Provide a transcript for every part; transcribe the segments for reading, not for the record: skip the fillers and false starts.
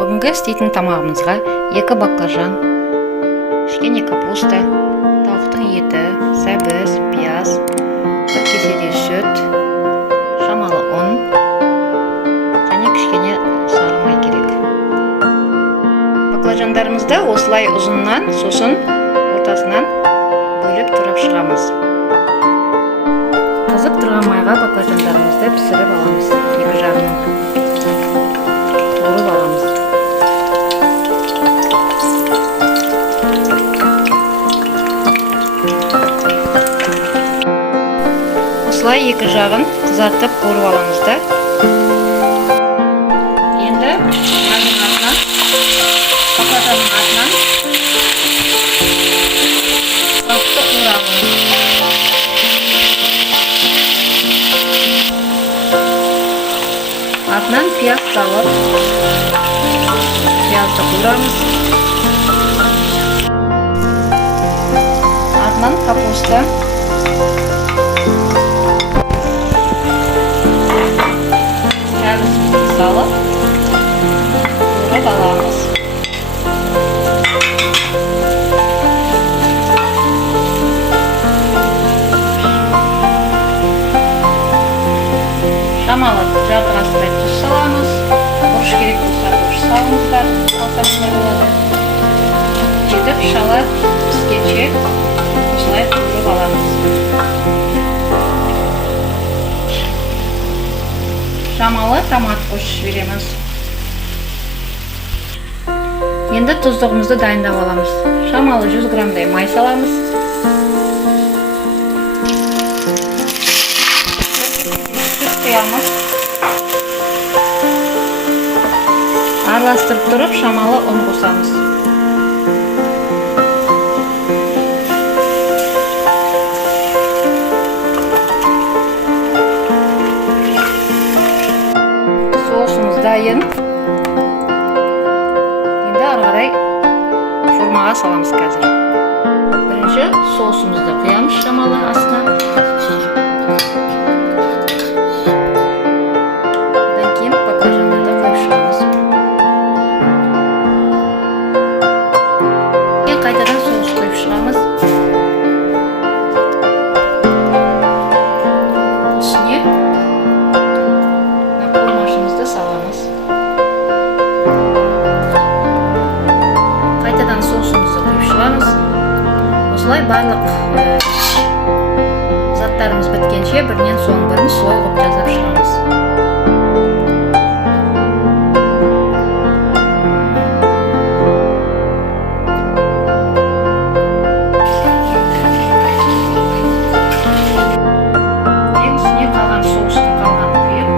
Бүгінгі істейтін тамағымызға 2 баклажан, кішкене капуста, тауықтың еті, сәбіз, пияз, 1 кеседей сүт, шамалы ұн және кішкене сары май керек. Баклажандарымызды осылай ұзыннан, сосын ортасынан бөліп турап шығамыз. Қызып тұрған майға баклажандарымызды пісіріп аламыз. 2 жағынан турып аламыз. Осылай 2 жағын қызартып қуырып аламыз да. Енді майдың артынан, баклажанның артынан тауықты қуырамыз. Артынан пияз салып, пиязды қуырамыз. Артынан капуста, салып, қуырып аламыз. Шамалы жартырастай тұз саламыз. Бұрыш керек болса бұрыш салыңыздар, алсаңыздар болады. Жетіп шала піскенше осылай қуырып аламыз. Шамалы томат қосып жібереміз. Енді тұздығымызды дайындап аламыз. Шамалы 100 граммдай май саламыз. Сүт құямыз. Араластырып тұрып, шамалы ұн қосамыз. Дайын. Енді ары қарай формаға саламыз қазір. Бірінші соусымызды құямыз шамалы астына. Одан кейін баклажандарды қойып шығамыз. Қайтадан соус қойып шығамыз. Үстіне саламыз. Қайтадан соусымызды құйып шығамыз. Осылай барлық заттарымыз біткенше бірінен соң бірін слой қылып жасап шығамыз. Ең үстіне қалған соустың қалғанын құйып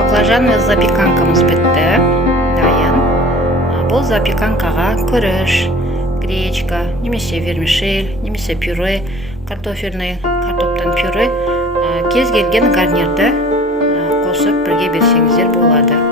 баклажан запеканкамыз бітті, дайын. Бұл запеканкаға күріш, гречка, немесе вермишель, немесе пюре, картофельный, картоптан пюре, кез келген гарнирді қосып бірге берсеңіздер болады.